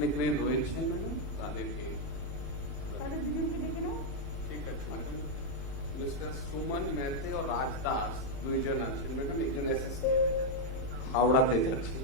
লিখলে রয়েছে ম্যাডাম তাদেরকে তাদের দুজনকে ডেকে নাও। ঠিক আছে ম্যাডাম। মিস্টার সুমন মেহতে ও রাজ দাস দুইজন আছেন ম্যাডাম, একজন এসএসসি হাওড়াতে যাচ্ছে।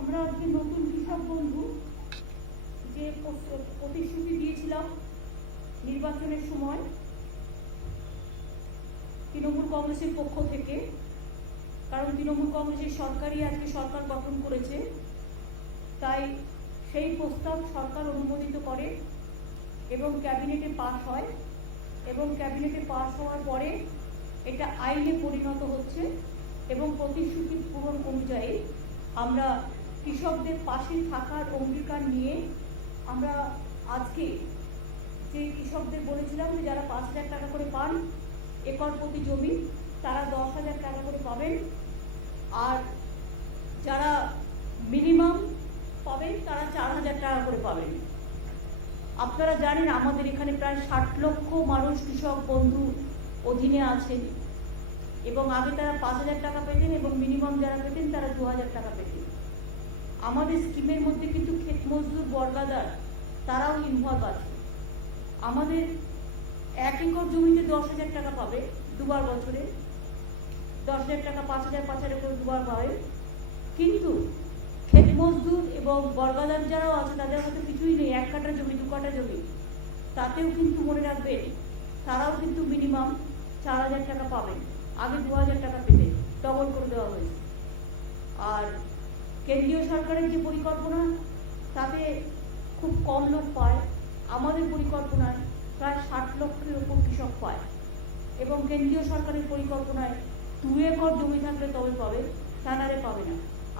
আমরা আজকে নতুন কৃষক বন্ধু যে প্রতিশ্রুতি দিয়েছিলাম নির্বাচনের সময় তৃণমূল কংগ্রেসের পক্ষ থেকে, কারণ তৃণমূল কংগ্রেসের সরকারই আজকে সরকার গঠন করেছে, তাই সেই প্রস্তাব সরকার অনুমোদিত করে এবং ক্যাবিনেটে পাস হয় এবং ক্যাবিনেটে পাস হওয়ার পরে এটা আইনে পরিণত হচ্ছে এবং প্রতিশ্রুতি পূরণ অনুযায়ী আমরা কৃষকদের পাশে থাকার অঙ্গীকার নিয়ে আমরা আজকে যে কৃষকদের বলেছিলাম যে যারা 5,000 টাকা করে পান একর প্রতি জমি, তারা 10,000 টাকা করে পাবেন, আর যারা মিনিমাম পাবেন তারা 4,000 টাকা করে পাবেন। আপনারা জানেন আমাদের এখানে প্রায় 60 লক্ষ মানুষ কৃষক বন্ধু অধীনে আছেন এবং আগে তারা 5,000 টাকা পেতেন এবং মিনিমাম যারা পেতেন তারা 2,000 টাকা পেতেন। আমাদের স্কিমের মধ্যে কিন্তু ক্ষেত মজদুর বর্গাদার তারাও ইনভলভ আছে। আমাদের 1 একর জমিতে 10,000 টাকা পাবে দুবার বছরে, 10,000 টাকা 5,000 করে দুবার পাবে, কিন্তু ক্ষেত মজদুর এবং বর্গাদার যারাও আছে তাদের মধ্যে কিছুই নেই, 1 কাঠা জমি 2 কাঠা জমি, তাতেও কিন্তু মনে রাখবেন তারাও কিন্তু মিনিমাম 4,000 টাকা পাবেন। আগে 2,000 টাকা পেতে ডবল করে দেওয়া হয়েছে। আর কেন্দ্রীয় সরকারের যে পরিকল্পনা তাতে খুব কম লোক পায়, আমাদের পরিকল্পনায় প্রায় 60 লক্ষের উপর কৃষক পায় এবং কেন্দ্রীয় সরকারের পরিকল্পনায় 2 একর জমি থাকলে তবে পাবে, তা নাহলে পাবে না।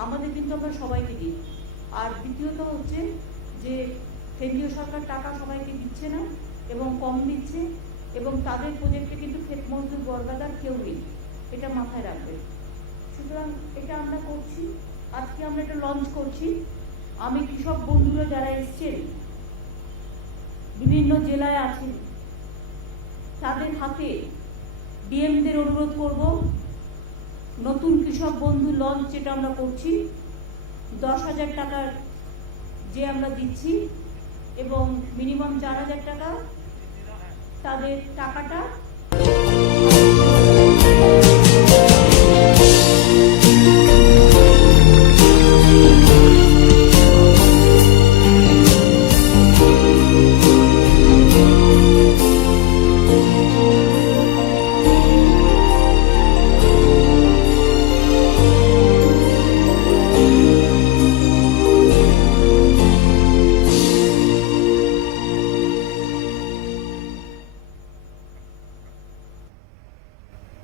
আমাদের কিন্তু আমরা সবাইকে দিই। আর দ্বিতীয়ত হচ্ছে যে কেন্দ্রীয় সরকার টাকা সবাইকে দিচ্ছে না এবং কম দিচ্ছে এবং তাদের প্রজেক্টে কিন্তু ক্ষেত মজদুর বর্গাদার কেউ নেই, এটা মাথায় রাখবেন। সুতরাং এটা আমরা করছি, আজকে আমরা এটা লঞ্চ করছি। আমি কৃষক বন্ধুরা যারা এসছেন বিভিন্ন জেলায় আছেন তাদের হাতে ডিএমদের অনুরোধ করব, নতুন কৃষক বন্ধু লঞ্চ যেটা আমরা করছি 10,000 টাকার যে আমরা দিচ্ছি এবং মিনিমাম 4,000 টাকা তাদের টাকাটা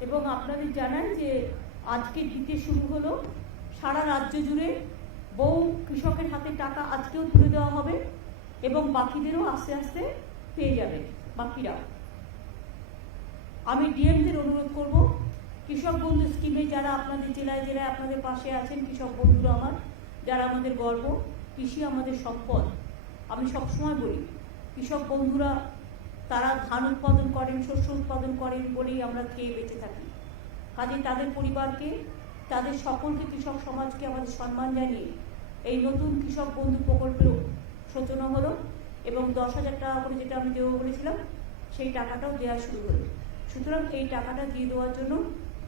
এবং আপনাদের জানান যে আজকে দিতে শুরু হলো সারা রাজ্য জুড়ে, বহু কৃষকের হাতে টাকা আজকেও তুলে দেওয়া হবে এবং বাকিদেরও আস্তে আস্তে পেয়ে যাবে বাকিরাও। আমি ডিএমদের অনুরোধ করব, কৃষক বন্ধু স্কিমে যারা আপনাদের জেলায় জেলায় আপনাদের পাশে আছেন কৃষক বন্ধুরা আমার, যারা আমাদের গর্ব, কৃষি আমাদের সম্পদ। আমি সবসময় বলি কৃষক বন্ধুরা তারা ধান উৎপাদন করেন, শস্য উৎপাদন করেন বলেই আমরা খেয়ে বেঁচে থাকি। কাজে তাদের পরিবারকে, তাদের সকলকে, কৃষক সমাজকে আমাদের সম্মান জানিয়ে এই নতুন কৃষক বন্ধু প্রকল্পের সূচনা হলো এবং 10,000 টাকা করে যেটা আমি দেবো বলেছিলাম সেই টাকাটাও দেওয়া শুরু হলো। সুতরাং এই টাকাটা দিয়ে দেওয়ার জন্য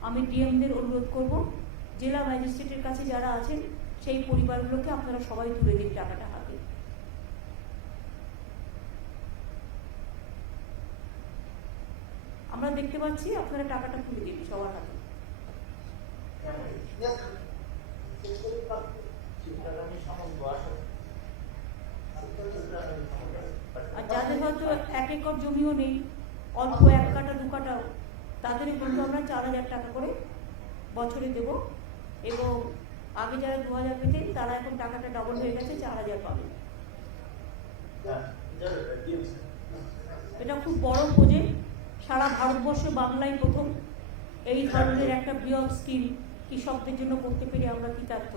আমি ডিএমদের অনুরোধ করব, জেলা ম্যাজিস্ট্রেটের কাছে যারা আছেন সেই পরিবারগুলোকে আপনারা সবাই তুলে দিন টাকাটা হাতে। দেখতে পাচ্ছি, আপনারা টাকাটা তুলে দিন সবার হাতে। আর যাদের হয়তো 1 একর জমিও নেই, অল্প 1 কাঠা 2 কাঠাও, তাদের কিন্তু আমরা 4,000 টাকা করে বছরে দেব। এবং আগে যারা 2,000 পেতেন তারা এখন টাকাটা ডবল হয়ে গেছে, 4,000 পাবে। এটা খুব বড় প্রজেক্ট, সারা ভারতবর্ষে বাংলায় প্রথম এই ধরনের একটা বৃহৎ স্কিম কৃষকদের জন্য করতে পেরে আমরা কৃতার্থ।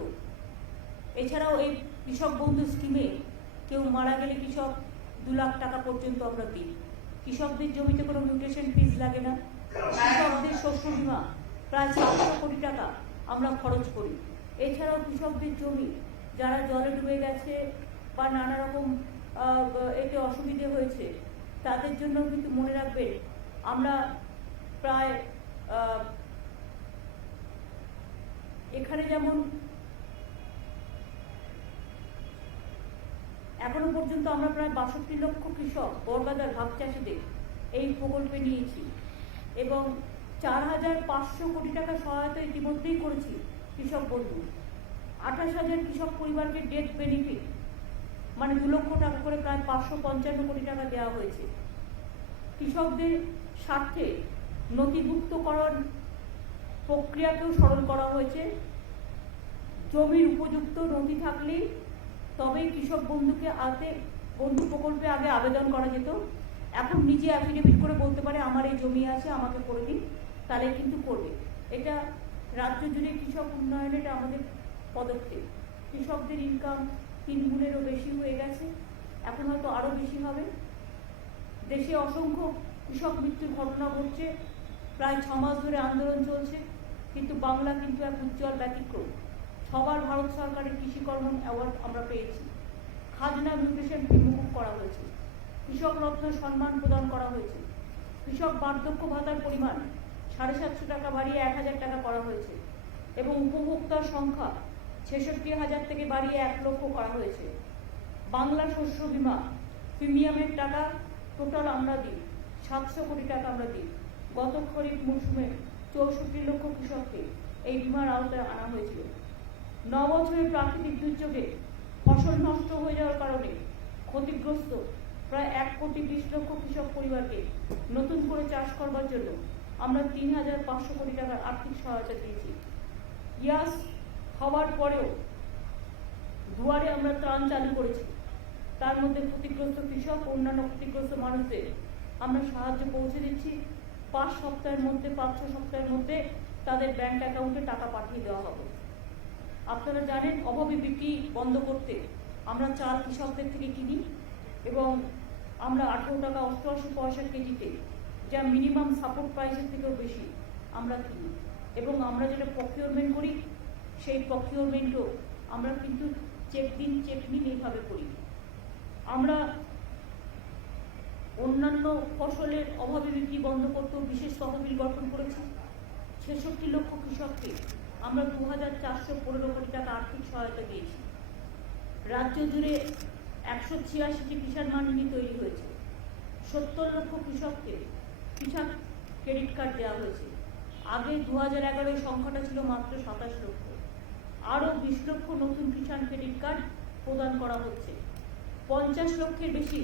এছাড়াও এই কৃষক বন্ধু স্কিমে কেউ মারা গেলে কৃষক 2 লাখ টাকা পর্যন্ত আমরা দিই। কৃষকদের জমিতে কোনো মিউটেশন ফিজ লাগে না। কৃষকদের শস্য বীমা প্রায় 700 কোটি টাকা আমরা খরচ করি। এছাড়াও কৃষকদের জমি যারা জলে ডুবে গেছে বা নানা রকম এতে অসুবিধে হয়েছে, তাদের জন্য কিন্তু মনে রাখবেন আমরা প্রায় এখানে যেমন এখনো পর্যন্ত আমরা প্রায় 62 লক্ষ কৃষক বর্গাদার ভাগ চাষিদের এই প্রকল্পে নিয়েছি এবং 4,500 কোটি টাকা সহায়তা ইতিমধ্যেই করেছি কৃষক বন্ধু। 28,000 কৃষক পরিবারকে ডেথ বেনিফিট মানে 2 লক্ষ টাকা করে প্রায় 555 কোটি টাকা দেওয়া হয়েছে। কৃষকদের স্বার্থে নথিভুক্তকরণ প্রক্রিয়াকেও সরল করা হয়েছে। জমির উপযুক্ত নথি থাকলেই তবেই কৃষক বন্ধু প্রকল্পে আগে আবেদন করা যেত। এখন নিজে অ্যাফিডেভিট করে বলতে পারে আমার এই জমি আছে, আমাকে করে দিন, তাহলে কিন্তু করবে। এটা রাজ্য জুড়ে কৃষক উন্নয়নে এটা আমাদের পদক্ষেপ। কৃষকদের ইনকাম 3 গুণেরও বেশি হয়ে গেছে, এখন হয়তো আরও বেশি হবে। দেশে অসংখ্য কৃষক মৃত্যুর ঘটনা ঘটছে, প্রায় 6 মাস ধরে আন্দোলন চলছে, কিন্তু বাংলা কিন্তু এক উজ্জ্বল ব্যতিক্রম। সবার ভারত সরকারের কৃষিকর্ম অ্যাওয়ার্ড আমরা পেয়েছি। খাজনা মিউটেশন ফি মুকুব করা হয়েছে, কৃষক রত্ন সম্মান প্রদান করা হয়েছে, কৃষক বার্ধক্য ভাতার পরিমাণ 750 টাকা বাড়িয়ে 1,000 টাকা করা হয়েছে এবং উপভোক্তার সংখ্যা 66,000 থেকে বাড়িয়ে 1 লক্ষ করা হয়েছে। বাংলা শস্য বীমা প্রিমিয়ামের টাকা টোটাল আমরা দিই 700 কোটি টাকা আমরা দিই। গত খরিফ মৌসুমে 64 লক্ষ কৃষককে এই বীমার আওতায় আনা হয়েছিল। 9 বছরের প্রাকৃতিক দুর্যোগে ফসল নষ্ট হয়ে যাওয়ার কারণে ক্ষতিগ্রস্ত প্রায় 1,20 লক্ষ কৃষক পরিবারকে নতুন করে চাষ করবার জন্য আমরা 3,500 কোটি টাকার আর্থিক সহায়তা দিয়েছি। ইয়াস হওয়ার পরেও দুয়ারে আমরা ত্রাণ চালু করেছি, তার মধ্যে ক্ষতিগ্রস্ত কৃষক ও অন্যান্য ক্ষতিগ্রস্ত মানুষদের আমরা সাহায্য পৌঁছে দিচ্ছি। 5 সপ্তাহের মধ্যে 5-6 সপ্তাহের মধ্যে তাদের ব্যাংক অ্যাকাউন্টে টাকা পাঠিয়ে দেওয়া হবে। আপনারা জানেন অভাবী বিক্রি বন্ধ করতে আমরা চাল কৃষকদের থেকে কিনি এবং আমরা 18 টাকা 88 পয়সা কেজিতে, যা মিনিমাম সাপোর্ট প্রাইসের থেকেও বেশি আমরা কিনি এবং আমরা যেটা প্রকিউরমেন্ট করি সেই প্রকিউরমেন্টও আমরা কিন্তু চেক দিন চেক নিন এইভাবে করি। আমরা অন্যান্য ফসলের অভাবী বিক্রি বন্ধ করতেও বিশেষ তহবিল গঠন করেছি। 66 লক্ষ কৃষককে আমরা 2,415 কোটি টাকা আর্থিক সহায়তা দিয়েছি। রাজ্য জুড়ে 186টি কিষাণ মান্ডি তৈরি হয়েছে। 70 লক্ষ কৃষককে কিষাণ ক্রেডিট কার্ড দেওয়া হয়েছে। আগে 2011 সংখ্যাটা ছিল মাত্র 27 লক্ষ। আরও 20 লক্ষ নতুন কিষাণ ক্রেডিট কার্ড প্রদান করা হচ্ছে। 50 লক্ষের বেশি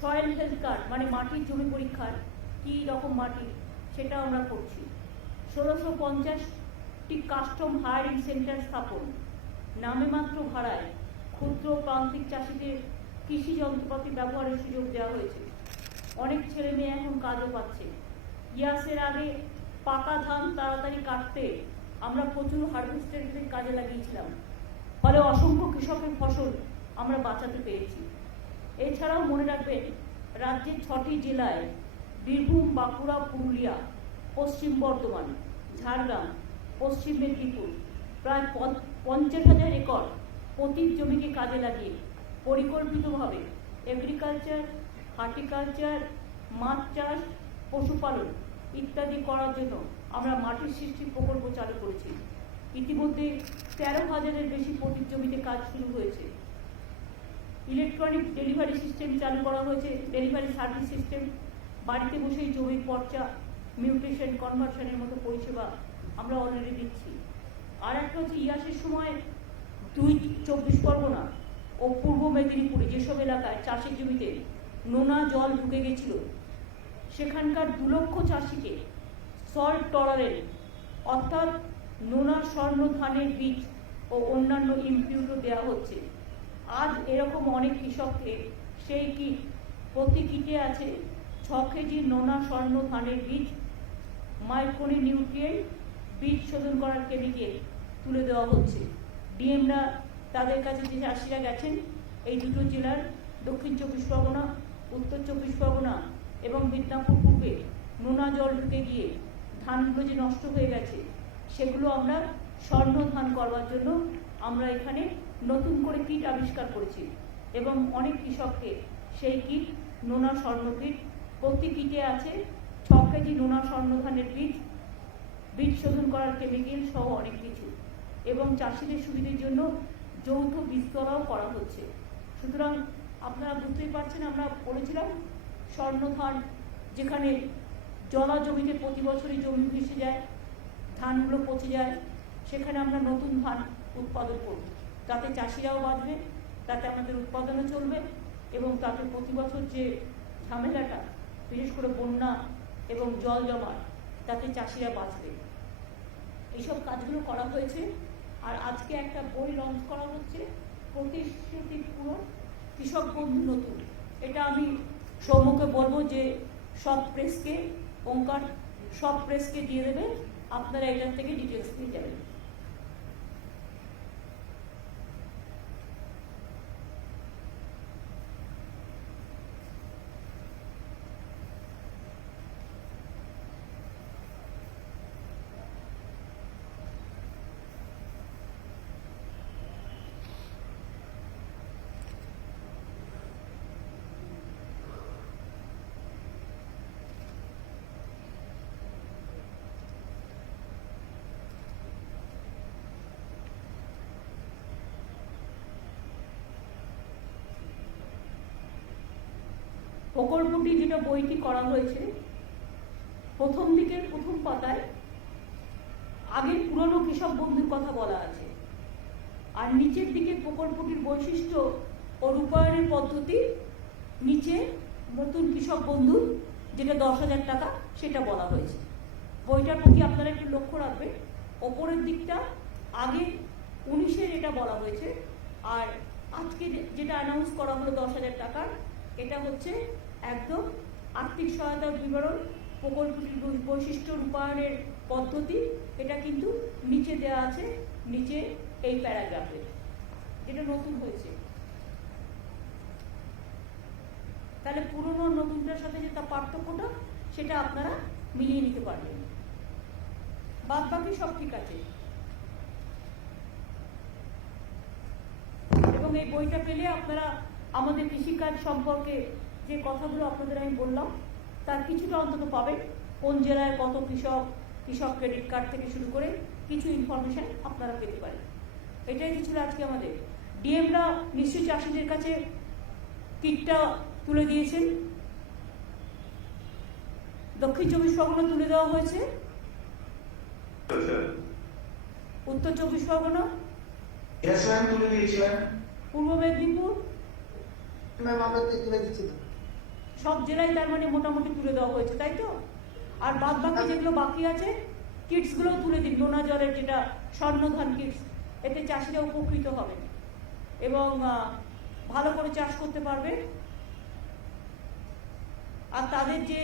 সয়েল হেলথ কার্ড মানে মাটির জমি পরীক্ষার কী রকম মাটি সেটা আমরা করছি। 1650টি কাস্টম হায়ারিং সেন্টার স্থাপন, নামে মাত্র ভাড়ায় ক্ষুদ্র প্রান্তিক চাষিদের কৃষি যন্ত্রপাতি ব্যবহারের সুযোগ দেওয়া হয়েছে। অনেক ছেলে মেয়ে এখন কাজও পাচ্ছে। ইয়াসের আগে পাকা ধান তাড়াতাড়ি কাটতে আমরা প্রচুর হারভেস্টারের কাজে লাগিয়েছিলাম, ফলে অসংখ্য কৃষকের ফসল আমরা বাঁচাতে পেরেছি। এছাড়াও মনে রাখবেন রাজ্যের 6টি জেলায় বীরভূম, বাঁকুড়া, পুরুলিয়া, পশ্চিম বর্ধমান, ঝাড়গ্রাম, পশ্চিম মেদিনীপুর প্রায় 50,000 একর পতিত জমিকে কাজে লাগিয়ে পরিকল্পিতভাবে এগ্রিকালচার, হর্টিকালচার, মাছ চাষ, পশুপালন ইত্যাদি করার জন্য আমরা মাটির সৃষ্টি প্রকল্প চালু করেছি। ইতিমধ্যে 13,000-এর বেশি পতিত জমিতে কাজ শুরু হয়েছে। ইলেকট্রনিক ডেলিভারি সিস্টেম চালু করা হয়েছে, ডেলিভারি সার্ভিস সিস্টেম, বাড়িতে বসেই জমির পর্চা, মিউটেশন, কনভার্সনের মতো পরিষেবা আমরা অলরেডি দিচ্ছি। আর একটা হচ্ছে ইয়াসের সময় 24 পরগনা ও পূর্ব মেদিনীপুরে যেসব এলাকায় চাষের জমিতে নোনা জল ঢুকে গেছিল, সেখানকার 2 লক্ষ চাষিকে সল্ট টলারেন্ট অর্থাৎ নোনা স্বর্ণ ধানের বীজ ও অন্যান্য ইনপুটও দেওয়া হচ্ছে। আজ এরকম অনেক কৃষককে সেই কিট, প্রতি কিটে আছে 6 কেজি নোনা স্বর্ণ ধানের বীজ, মাইক্রোনি নিউট্রিয়েন্ট, বীজ শোধন করার কেমিক্যাল তুলে দেওয়া হচ্ছে। ডিএমরা তাদের কাছে যে চাষিরা গেছেন এই দুটো জেলার দক্ষিণ 24 পরগনা, উত্তর 24 পরগনা এবং মিদনাপুর পূর্বে নোনা জল ঢুকে গিয়ে ধানগুলো যে নষ্ট হয়ে গেছে সেগুলো আমরা স্বর্ণ ধান করবার জন্য আমরা এখানে নতুন করে কিট আবিষ্কার করেছি এবং অনেক কৃষককে সেই কিট, নোনা স্বর্ণ কিট, প্রতি কিটে আছে 6 কেজি নোনা স্বর্ণ ধানের বীজ, বীজ শোধন করার কেমিক্যাল সহ অনেক কিছু, এবং চাষিদের সুবিধের জন্য যৌথ বীজতলাও করা হচ্ছে। সুতরাং আপনারা বুঝতেই পারছেন, আমরা বলেছিলাম স্বর্ণ ধান যেখানে জলা জমিতে প্রতি বছরই জমি ভেসে যায়, ধানগুলো পচে যায়, সেখানে আমরা নতুন ধান উৎপাদন করব, তাতে চাষিরাও বাঁচবে, তাতে আমাদের উৎপাদনও চলবে এবং তাতে প্রতি বছর যে ঝামেলাটা বিশেষ করে বন্যা এবং জল জমার, তাতে চাষিরা বাঁচবে। এইসব কাজগুলো করা হয়েছে। আর আজকে একটা বই লঞ্চ করা হচ্ছে, প্রতিশ্রুতি পূরণ, কৃষক বন্ধু নতুন। এটা আমি সৌম্যকে বলবো যে সব প্রেসকে, ওঙ্কার সব প্রেসকে দিয়ে দেবে, আপনারা এটার থেকে ডিটেলস নিয়ে যাবেন। প্রকল্পটি যেটা বইটি করা হয়েছে, প্রথম দিকের প্রথম পাতায় আগের পুরনো কৃষক বন্ধুর কথা বলা আছে, আর নিচের দিকে প্রকল্পটির বৈশিষ্ট্য ও রূপায়ণের পদ্ধতি, নিচে নতুন কৃষক বন্ধুর যেটা 10,000 টাকা সেটা বলা হয়েছে। বইটার প্রতি আপনারা একটু লক্ষ্য রাখবেন, ওপরের দিকটা আগে 19-এর এটা বলা হয়েছে, আর আজকে যেটা অ্যানাউন্স করা হলো 10,000 টাকার, এটা হচ্ছে একদম আর্থিক সহায়তার বিবরণ, প্রকল্পটির বৈশিষ্ট্য, রূপায়ণের পদ্ধতি, এটা কিন্তু নিচে দেওয়া আছে, নিচে এই প্যারাগ্রাফে, যেটা নতুন হয়েছে। তাহলে পুরনো নতুনটার সাথে যে তার পার্থক্যটা সেটা আপনারা মিলিয়ে নিতে পারবেন। বাদ বাকি সব ঠিক আছে। এবং এই বইটা পেলে আপনারা আমাদের কৃষিকাজ সম্পর্কে যে কথাগুলো আপনাদের আমি বললাম তার কিছুটা অন্তত পাবেন। কোন জেলায় কত কৃষক, কৃষক ক্রেডিট কার্ড থেকে শুরু করে কিছু ইনফরমেশন আপনারা পেতে পারেন। এটাই ছিল আজকে আমাদের। ডিএমরা নিশ্চয়ই চাষিদের কাছে কিটটা তুলে দিয়েছেন। দক্ষিণ 24 পরগনা তুলে দেওয়া হয়েছে, উত্তর 24 পরগনা, তুলে দিয়েছিলেন, পূর্ব মেদিনীপুর, সব জেলায় তার মানে মোটামুটি তুলে দেওয়া হয়েছে, তাই তো? আর বাদ বাকি যেগুলো বাকি আছে কিটস গুলো তুলে দিন, নোনা জলের যেটা স্বর্ণধান কিটস, এতে চাষিরা উপকৃত হবে এবং ভালো করে চাষ করতে পারবে। আর তাদের যে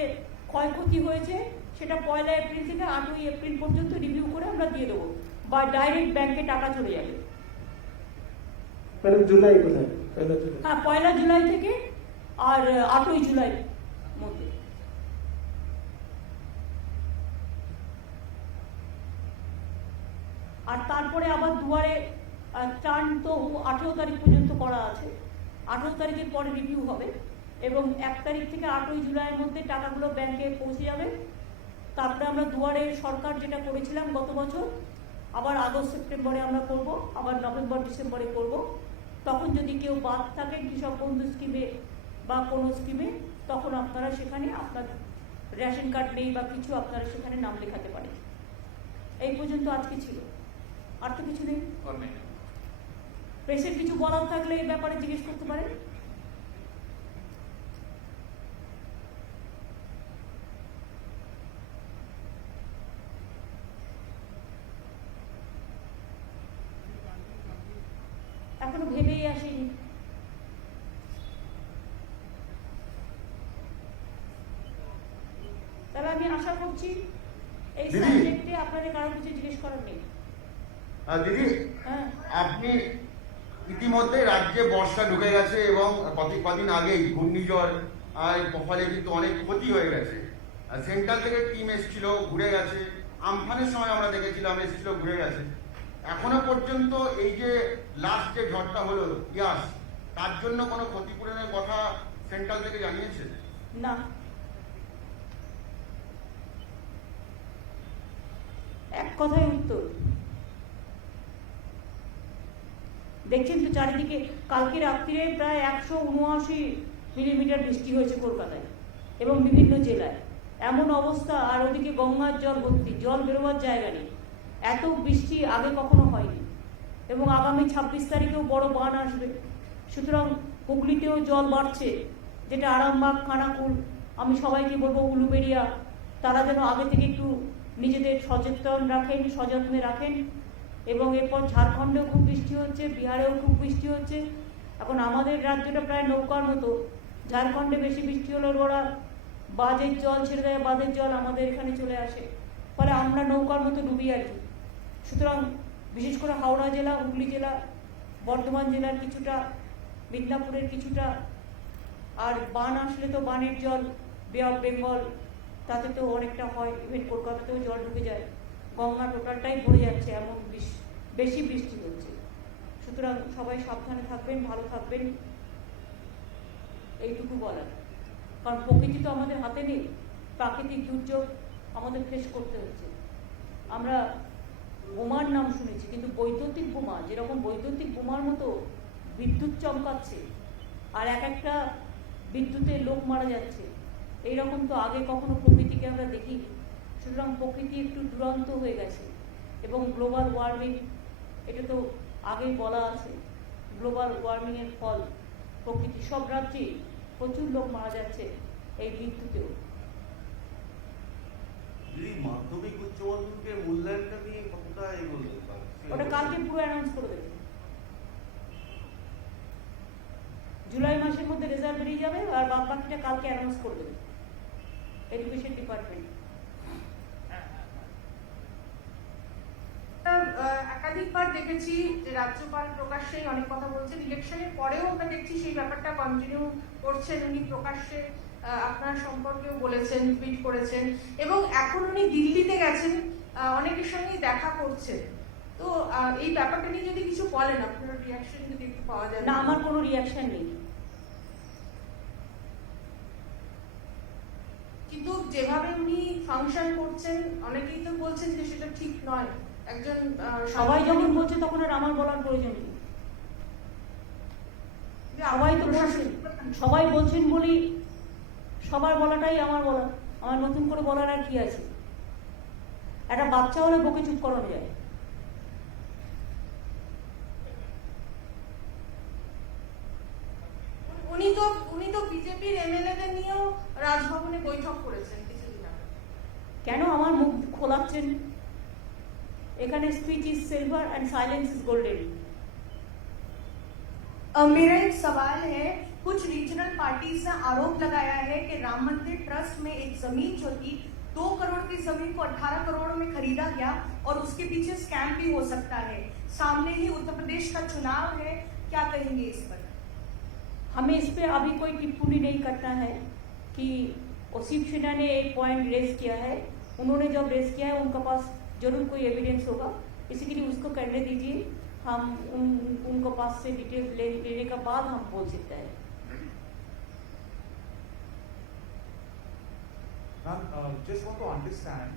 ক্ষয়ক্ষতি হয়েছে সেটা 1 এপ্রিল থেকে 8 এপ্রিল পর্যন্ত রিভিউ করে আমরা দিয়ে দেবো, বা ডাইরেক্ট ব্যাংকে টাকা চলে যাবে। জুলাই কোথায়? হ্যাঁ, 1 জুলাই থেকে আর 8 জুলাই মধ্যে। আর তারপরে আবার দুয়ারে টার্ন তো 18 তারিখ পর্যন্ত করা আছে, 18 তারিখের পরে রিভিউ হবে এবং 1 তারিখ থেকে 8 জুলাইয়ের মধ্যে টাকাগুলো ব্যাংকে পৌঁছে যাবে। তারপরে আমরা দুয়ারে সরকার যেটা করেছিলাম গত বছর, আবার আগস্ট সেপ্টেম্বরে আমরা করব, আবার নভেম্বর ডিসেম্বরে করব। তখন যদি কেউ বাদ থাকে কৃষক বন্ধু স্কিমে বা কোনো স্কিমে, তখন আপনারা সেখানে আপনার রেশন কার্ড নেই বা কিছু, আপনারা সেখানে নাম লেখাতে পারেন। এই পর্যন্ত আজকে ছিল, আর তো কিছু নেই। প্রেসের কিছু বলার থাকলে এই ব্যাপারে জিজ্ঞেস করতে পারেন। এখনো ভেবেই আসেনি। তাহলে আমি আশা করছি এই দিদি। সাবজেক্টে আপনাদের কারো কিছু জিজ্ঞেস করার নেই। দিদি, হ্যাঁ, আপনি ইতিমধ্যে রাজ্যে বর্ষা ঢুকে গেছে এবং কদিন আগেই ঘূর্ণিঝড় ফলে কিন্তু অনেক ক্ষতি হয়ে গেছে। সেন্ট্রাল থেকে টিম এসেছিল, ঘুরে গেছে। আমফানের সময় আমরা দেখেছিলাম এসেছিল, ঘুরে গেছে। এখনো পর্যন্ত এই যে লাস্ট যে ঝড়টা হলো ইয়াস, তার জন্য কোনো ক্ষতিপূরণের কথা সেন্ট্রাল থেকে জানিয়েছে? না, এক কথায় উত্তর। দেখছেন তো চারিদিকে, কালকে রাত্রিরে প্রায় 179 মিলিমিটার বৃষ্টি হয়েছে কলকাতায় এবং বিভিন্ন জেলায়। এমন অবস্থা, আর ওদিকে গঙ্গার জল ভর্তি, জল বেরোবার জায়গা নেই। এত বৃষ্টি আগে কখনো হয়নি এবং আগামী 26 তারিখেও বড় বান আসবে। সুতরাং হুগলিতেও জল বাড়ছে, যেটা আরামবাগ, খানাকুল, আমি সবাইকে বলবো উলুবেড়িয়া, তারা যেন আগে থেকে একটু নিজেদের সচেতন রাখেন, সযত্নে রাখেন। এবং এরপর ঝাড়খণ্ডেও খুব বৃষ্টি হচ্ছে, বিহারেও খুব বৃষ্টি হচ্ছে। এখন আমাদের রাজ্যটা প্রায় নৌকার মতো। ঝাড়খণ্ডে বেশি বৃষ্টি হলে ওরা বাঁধের জল ছেড়ে দেয়, বাঁধের জল আমাদের এখানে চলে আসে, ফলে আমরা নৌকার মতো ডুবি আর কি। সুতরাং বিশেষ করে হাওড়া জেলা, হুগলি জেলা, বর্ধমান জেলার কিছুটা, মিদনাপুরের কিছুটা, আর বান আসলে তো বানের জল বে অফ বেঙ্গল, তাতে তো অনেকটা হয়। ইভেন কলকাতাতেও জল ঢুকে যায়, গঙ্গা টোটালটাই ভরে যাচ্ছে, এমন বেশি বৃষ্টি হচ্ছে। সুতরাং সবাই সাবধানে থাকবেন, ভালো থাকবেন, এইটুকু বলার। কারণ প্রকৃতি তো আমাদের হাতে নেই, প্রাকৃতিক দুর্যোগ আমাদের ফেস করতে হচ্ছে। আমরা বোমার নাম শুনেছি, কিন্তু বৈদ্যুতিক বোমা, যেরকম বৈদ্যুতিক বোমার মতো বিদ্যুৎ চমকাচ্ছে আর এক একটা বিদ্যুতের লোক মারা যাচ্ছে, এইরকম তো আগে কখনো প্রকৃতিকে আমরা দেখিনি। সুতরাং প্রকৃতি একটু দুরন্ত হয়ে গেছে। এবং গ্লোবাল ওয়ার্মিং, এটা তো আগেই বলা আছে, গ্লোবাল ওয়ার্মিংয়ের ফল প্রকৃতি। সব রাজ্যেই প্রচুর লোক মারা যাচ্ছে এই বিদ্যুতেও। মাধ্যমিক উচ্চ মাধ্যমিকের মূল্যায়নটা নিয়ে কতটা এগোলো? ওটা কালকে পুরো অ্যানাউন্স করে দেবে। জুলাই মাসের মধ্যে রেজাল্ট বেরিয়ে যাবে, আর বাদ বাকিটা কালকে অ্যানাউন্স করে দেবে এডুকেশন ডিপার্টমেন্ট। একাধিকবার দেখেছি যে রাজ্যপাল প্রকাশ্যেই অনেক কথা বলছেন, ইলেকশনের পরেও আমরা দেখছি সেই ব্যাপারটা কন্টিনিউ করছেন। উনি প্রকাশ্যে আপনার সম্পর্কেও বলেছেন, টুইট করেছেন, এবং এখন উনি দিল্লিতে গেছেন, অনেকের সঙ্গেই দেখা করছেন। তো এই ব্যাপারটা নিয়ে যদি কিছু বলেন, আপনার রিয়াকশন যদি একটু পাওয়া যায়। না, আমার কোনো রিয়াকশন নেই। কিন্তু যেভাবে উনি ফাংশন করছেন, অনেকেই তো বলছেন যে সেটা ঠিক নয়। একজন সবাই যখন বলছে তখন আর আমার বলার প্রয়োজন নেই। সবাই তো বলছেন, সবাই বলছেন বলি সবার বলাটাই আমার বলা। আমার নতুন করে বলার আর কি আছে? একটা বাচ্চা হলে বকে চুপ করানো যায়। উনি তো বিজেপির এমএলএদের নিয়েও রাজভবনে বৈঠক করেছেন কিছুদিন আগে। কেন আমার মুখ খোলাচ্ছেন? এখানে speech is silver and silence is golden. मेरा एक सवाल है, कुछ रीजनल पार्टीज ने आरोप लगाया है कि राम मंदिर ट्रस्ट में एक जमीन जो थी 2 करोड़ की जमीन को 18 करोड़ में खरीदा गया और उसके पीछे स्कैम भी हो सकता है। सामने ही उत्तर प्रदेश का चुनाव है, क्या कहेंगे इस पर? हमें इस पे अभी कोई टिप्पणी नहीं करना है कि शिव सेना ने एक पॉइंट रेज किया है। उन्होंने जब रेज किया है उनके पास जरूर कोई एविडेंस होगा, इसी के लिए उसको करने दीजिए। हम उनको पास से डिटेल्स लेने के बाद हम बोल सकते हैं। Ma'am, just want to understand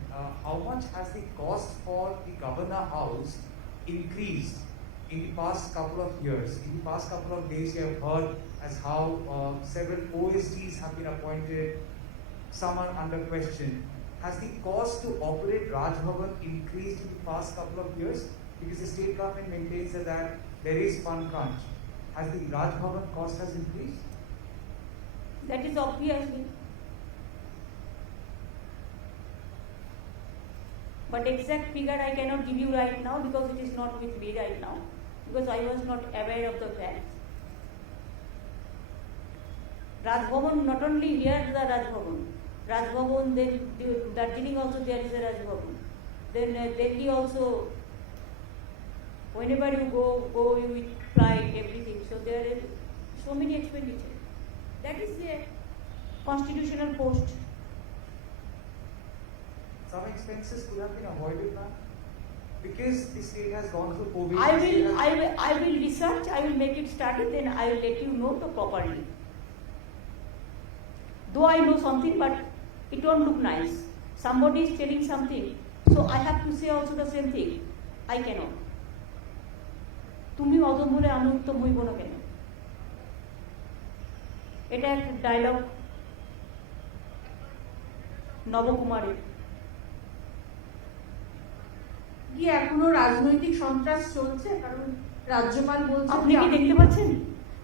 how much has the cost for the Governor House increased in the past couple of years? In the past couple of days, you have heard as how several OSTs have been appointed, someone under question, has the cost to operate Raj Bhavan increased in the past couple of years? Because the state government maintains that there is fund crunch. Has the Raj Bhavan cost has increased? That is obviously. But exact figure I cannot give you right now because it is not with me right now, because I was not aware of the facts. Raj Bhavan, not only here the Raj Bhavan, then Darjeeling also there is a Raj Bhavan. Then Delhi also, whenever you go with flight, everything. So there is so many expenditure. That is a constitutional post. Some expenses could have been avoided now because the state has gone through COVID. I will research. I will make it started. Then I will let you know the properly. Though I know something, but it won't look nice. Somebody is telling something, so I have to say also the same thing. I cannot. তুমি অদম বলে আমি উত্তম হইব না কেন? এটা একটা dialogue নবকুমারের। কি এখনো রাজনৈতিক সন্ত্রাস চলছে? কারণ রাজ্যপাল বলছেন আপনি কি দেখতে পাচ্ছেন?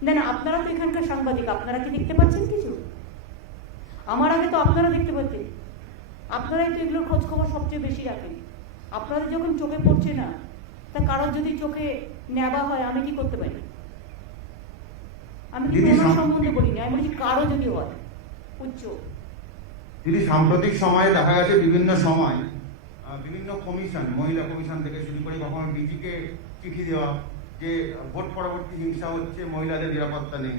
না না, আপনারা তো এখানকার সাংবাদিক, আপনারা কি দেখতে পাচ্ছেন কিছু? আমার আগে তো আপনারা দেখতে পাচ্ছেন। আপনারাই তো এগুলোর খোঁজ খবর সবচেয়ে বেশি রাখেন। আপনাদের যখন চোখে পড়ছে না, তা কারোর যদি চোখে নেওয়া হয় আমি কি করতে পারি? আমি কি তোমার সম্বন্ধে বলিনি, আমি বলছি কারো যদি হয় উচ্চ। যদি সাম্প্রতিক সময়ে দেখা গেছে বিভিন্ন সময় বিভিন্ন কমিশন, মহিলা কমিশন থেকে শুরু করে কখনো ডিজিকে চিঠি দেওয়া যে ভোট পরবর্তী হিংসা হচ্ছে, মহিলাদের নিরাপত্তা নেই,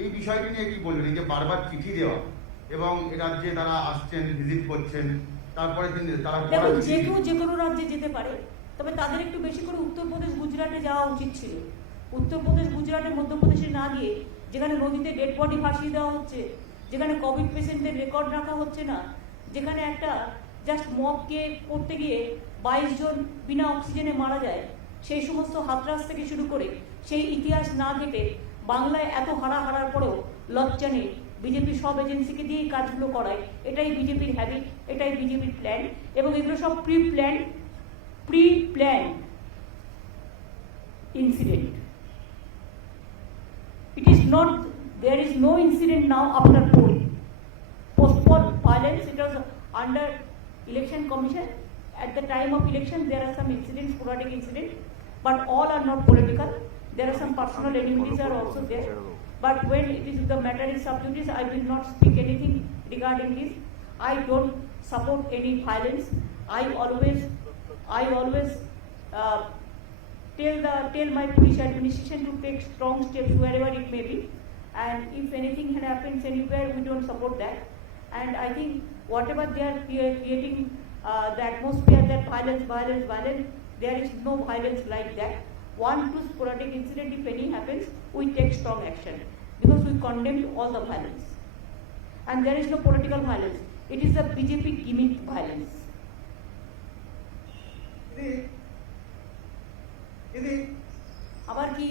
এই বিষয়টি নিয়ে কি বলবেন? এই যে বারবার চিঠি দেওয়া এবং রাজ্যে তারা আসছেন, ভিজিট করছেন, তারপরে তারা দেখো যে কেউ যে কোনো রাজ্যে যেতে পারে, তবে তাদের একটু বেশি করে উত্তরপ্রদেশ গুজরাটে যাওয়া উচিত ছিল। উত্তরপ্রদেশ গুজরাটে মধ্যপ্রদেশে না গিয়ে, যেখানে নদীতে ডেড বডি ভাসিয়ে দেওয়া হচ্ছে, যেখানে কোভিড পেশেন্টদের রেকর্ড রাখা হচ্ছে না, যেখানে একটা জাস্ট মবকে করতে গিয়ে 22 জন বিনা অক্সিজেনে মারা যায়, সেই সমস্ত হাতরাস থেকে শুরু করে সেই ইতিহাস না ঘেটে বাংলায় এত হারার পরেও লজ্জা নেই। বিজেপি সব এজেন্সিকে দিয়ে এই কাজগুলো করায়, এটাই বিজেপির হ্যাবিট, এটাই বিজেপির প্ল্যান, এবং এগুলো সব pre plan incident. It is not, there is no incident now after poll. Postponed violence, it was under election commission. At the time of election, there are some incidents, sporadic incidents, but all are not political. There are some personal enmities are also there. But when it is the matter is sub judice, I will not speak anything regarding this. I don't support any violence. I always tell my police administration to take strong steps wherever it may be, and if anything happens anywhere, we don't support that. And I think whatever they are creating the atmosphere that violence, there is no violence like that. 1-2 sporadic incident, if any happens, we take strong action because we condemn all the violence, and there is no political violence. It is a BJP gimmick violence. আবার কি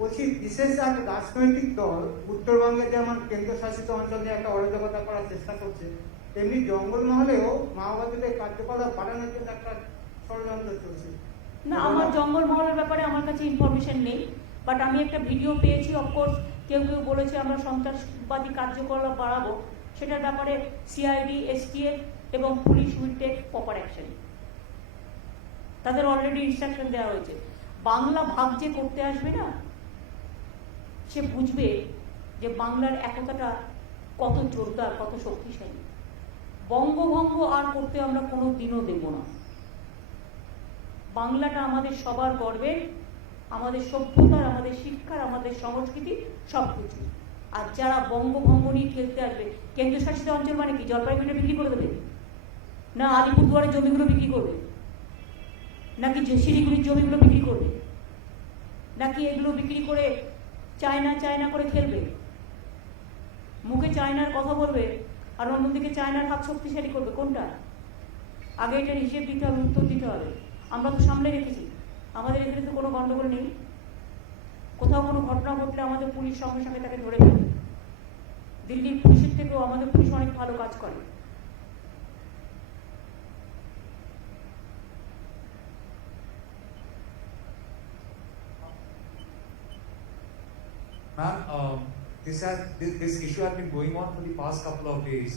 বলছি, বিশেষ এক রাজনৈতিক দল উত্তরবঙ্গে যেমন কেন্দ্রশাসিত অঞ্চলে একটা অরাজকতা করার চেষ্টা করছে, তেমনি জঙ্গলমহলেও মাওবাদীদের কার্যকলাপ বাড়ানোর জন্য একটা ষড়যন্ত্র চলছে। না, আমার জঙ্গলমহলের ব্যাপারে আমার কাছে ইনফরমেশন নেই, বাট আমি একটা ভিডিও পেয়েছি। অফকোর্স কেউ বলেছে আমরা সন্ত্রাসবাদী কার্যকলাপ বাড়াবো, সেটার ব্যাপারে সিআইডি, এসটিএফ এবং police will take proper action. তাদের অলরেডি ইনস্ট্রাকশন দেওয়া হয়েছে। বাংলা ভাগ যে করতে আসবে না, সে বুঝবে যে বাংলার একতাটা কত জোরদার, কত শক্তিশালী। বঙ্গভঙ্গ আর করতে আমরা কোনো দিনও দেব না। বাংলাটা আমাদের সবার গর্বের, আমাদের সভ্যতার, আমাদের শিক্ষার, আমাদের সংস্কৃতি, সব কিছু। আর যারা বঙ্গভঙ্গ নিয়ে খেলতে আসবে, কেন্দ্রশাসিত অঞ্চল মানে কি জলপাইগুড়িটা বিক্রি করে দেবে, না আলিপুরদুয়ারের জমিগুলো বিক্রি করবে, নাকি শিলিগুড়ির জমিগুলো বিক্রি করবে, নাকি এগুলো বিক্রি করে চায়না করে খেলবে? মুখে চায়নার কথা বলবে আর অন্যদিকে চায়নার হাত শক্তিশালী করবে, কোনটা? আগে এটার হিসেব দিতে হবে, উত্তর দিতে হবে। আমরা তো সামলে রেখেছি, আমাদের এখানে তো কোনো গন্ডগোল নেই। কোথাও কোনো ঘটনা ঘটলে আমাদের পুলিশ সঙ্গে সঙ্গে তাকে ধরে ফেলবে। দিল্লির পুলিশের থেকেও আমাদের পুলিশ অনেক ভালো কাজ করে। Ma'am, this issue has been going on for the past couple of days.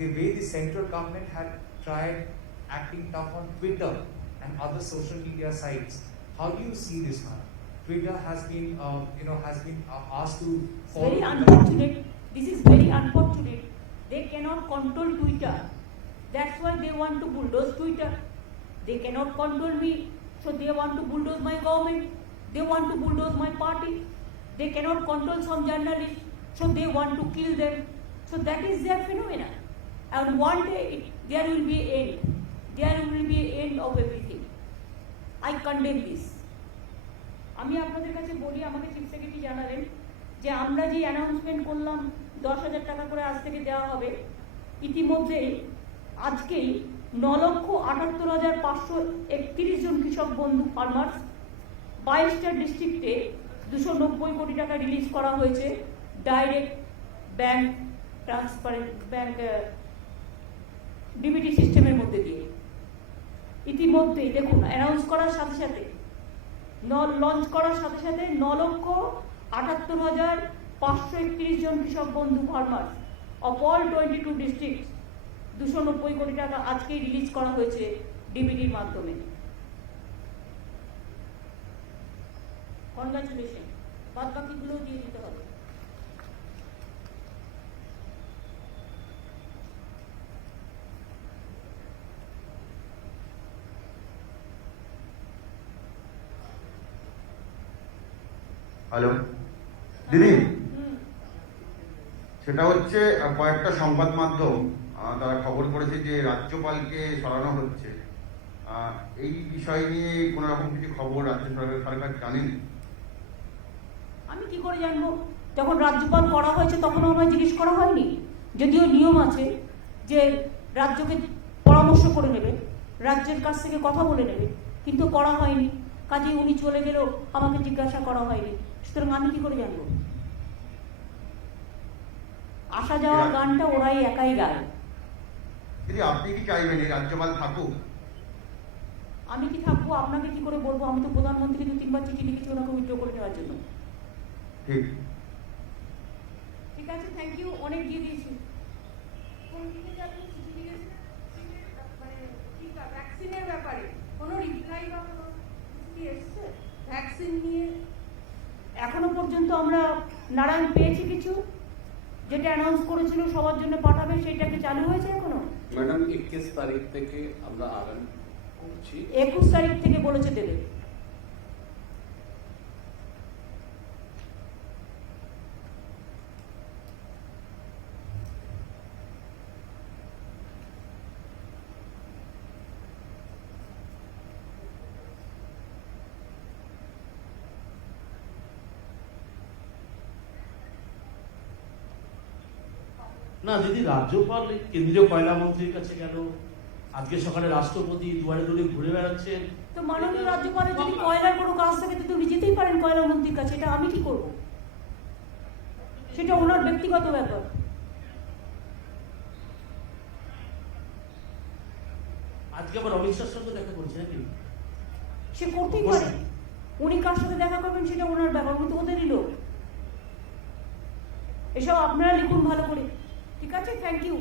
The way the central government had tried acting tough on Twitter and other social media sites, how do you see this, ma'am? Twitter has been, asked to follow. Very unfortunate. This is very unfortunate. They cannot control Twitter. That's why they want to bulldoze Twitter. They cannot control me, so they want to bulldoze my government. They want to bulldoze my party. They cannot control some journalists, so they want to kill them. So that is their phenomena. And one day there will be an end. There will be an end of everything. I condemn this. আমি আপনাদের কাছে বলি, আমাকে chief secretary জানালেন যে আমরা যে announcement করলাম 10,000 টাকা করে আজ থেকে দেওয়া হবে, ইতিমধ্যেই আজকেই 9,78,531 জন কৃষক বন্ধু ফার্মার্স 22টা ডিস্ট্রিক্টে 290 কোটি টাকা রিলিজ করা হয়েছে direct bank transparent bank DBT সিস্টেমের মধ্যে দিয়ে। ইতিমধ্যেই দেখুন অ্যানাউন্স করার সাথে সাথে লঞ্চ করার সাথে সাথে 9,78,531 জন কৃষক বন্ধু ফার্মার্স অফ অল 22 ডিস্ট্রিক্ট 290 কোটি টাকা আজকেই রিলিজ করা হয়েছে ডিবিটির মাধ্যমে। কনগ্রাচুলেশন। বাদ বাকিগুলোও দিয়ে দিতে হবে। হ্যালো দিদি, সেটা হচ্ছে কয়েকটা সংবাদ মাধ্যম তারা খবর করেছে যে রাজ্যপালকে সরানো হচ্ছে। এই বিষয় নিয়ে কোনো রকম কিছু খবর রাজ্য সরকার জানেন? আমি কি করে জানবো? যখন রাজ্যপাল করা হয়েছে তখনও আমায় জিজ্ঞেস করা হয়নি। যদিও নিয়ম আছে যে রাজ্যকে পরামর্শ করে নেবে, রাজ্যের কাছ থেকে কথা বলে নেবে, কিন্তু করা হয়নি। কাজে উনি চলে গেলেও আমাকে জিজ্ঞাসা করা হয়নি, সুতরাং আমি কি করে জানবো? আসা যাওয়া গানটা ওরাই একাই গায়। দিদি, আপনি কি চাইবেন এই রাজ্যপাল থাকুক? আমি কি থাকবো আপনাকে কি করে বলবো? আমি তো প্রধানমন্ত্রীকে 2-3 বার চিঠি লিখেছি ওনাকে উইথড্র করে নেওয়ার জন্য। ঠিক আছে, থ্যাংক ইউ। অনেক দিয়ে দিয়েছি। কোন দিকে যাবেন? চিঠি লিখেছেন মানে টিকা ভ্যাকসিনের ব্যাপারে কোনো রিপ্লাই বা কোনো কিছু এসেছে ভ্যাকসিন নিয়ে? এখনো পর্যন্ত আমরা নারায়ণ পেয়েছি কিছু, যেটা অ্যানাউন্স করেছিল সবার জন্য পাঠাবে, সেটাকে চালু হয়েছে এখনো? ম্যাডাম 21 তারিখ থেকে আমরা আরম্ভ করছি। 21 তারিখ থেকে বলেছে দেবে। না দিদি, রাজ্যপাল কেন্দ্রীয় কয়লা মন্ত্রীর কাছে গেল, আজকে সকালে রাষ্ট্রপতি দুয়ারে দুয়ারে ঘুরে বেড়াচ্ছেন। তো মাননীয় রাজ্যপালের যদি কয়লার কোনো কাজ থাকে তো উনি যেতেই পারেন কয়লা মন্ত্রীর কাছে। এটা আমি কি করব? সেটা ওনার ব্যক্তিগত ব্যাপার। আজকে আবার অমিত শাহর সঙ্গে দেখা করছে নাকি? সে করতেই পারে। উনি কার সাথে দেখা করবেন সেটা ওনার ব্যাপার, উনি তো ওদেরই লোক। এসব আপনারা লিখুন ভালো করে। ঠিক আছে, থ্যাংক ইউ।